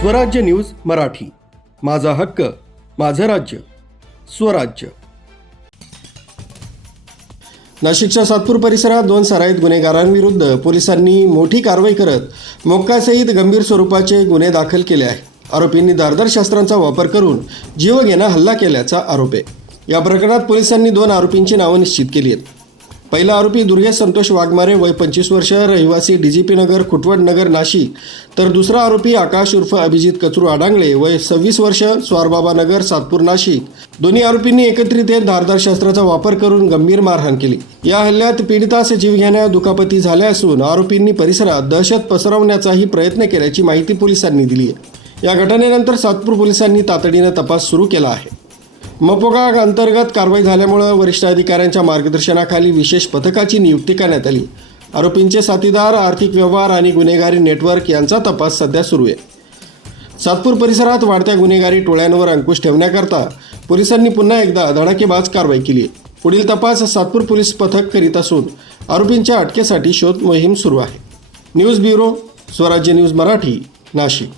स्वराज्य न्यूज मराठी, माझा हक्क माझं राज्य स्वराज्य। नाशिकच्या सातपूर परिसरात 2 सराईत गुन्हेगारांविरुद्ध पोलिसांनी मोठी कारवाई करत मोक्कासहित गंभीर स्वरूपाचे गुन्हे दाखल केले आहेत। आरोपींनी धारदार शस्त्रांचा वापर करून जीवघेणा हल्ला केल्याचा आरोप आहे। या प्रकरणात पोलिसांनी 2 आरोपींची नावे निश्चित केली आहेत। पहिला आरोपी दुर्गेश संतोष वाघमारे वय 25 वर्ष, रहिवासी डीजीपी नगर खुटवड नगर नाशिक, तर दुसरा आरोपी आकाश उर्फ अभिजित कचरू आडांगळे वय 26 वर्ष, स्वारबाबा नगर सातपूर नाशिक। दोन्ही आरोपींनी एकत्रित धारदार शस्त्राचा वापर करून गंभीर मारहाण केली। या हल्ल्यात पीडितास जीवघेण्या दुखापती झाल्या असून आरोपींनी परिसरात दहशत पसरवण्याचाही प्रयत्न केल्याची माहिती पोलिसांनी दिली आहे। या घटनेनंतर सातपूर पोलिसांनी तातडीने तपास सुरू केला आहे। मपोगा अंतर्गत कारवाई झाल्यामुळे वरिष्ठ अधिकाऱ्यांच्या मार्गदर्शनाखाली विशेष पथकाची नियुक्ती करण्यात आली। आरोपींचे साथीदार, आर्थिक व्यवहार आणि गुन्हेगारी नेटवर्क यांचा तपास सध्या सुरू आहे। सातपूर परिसरात वाढत्या गुन्हेगारी टोळ्यांवर अंकुश ठेवण्याकरता पोलिसांनी पुन्हा एकदा धडाकेबाज कारवाई केली आहे। पुढील तपास सातपूर पोलीस पथक करीत असून आरोपींच्या अटकेसाठी शोध मोहीम सुरू आहे। न्यूज ब्युरो, स्वराज्य न्यूज मराठी, नाशिक।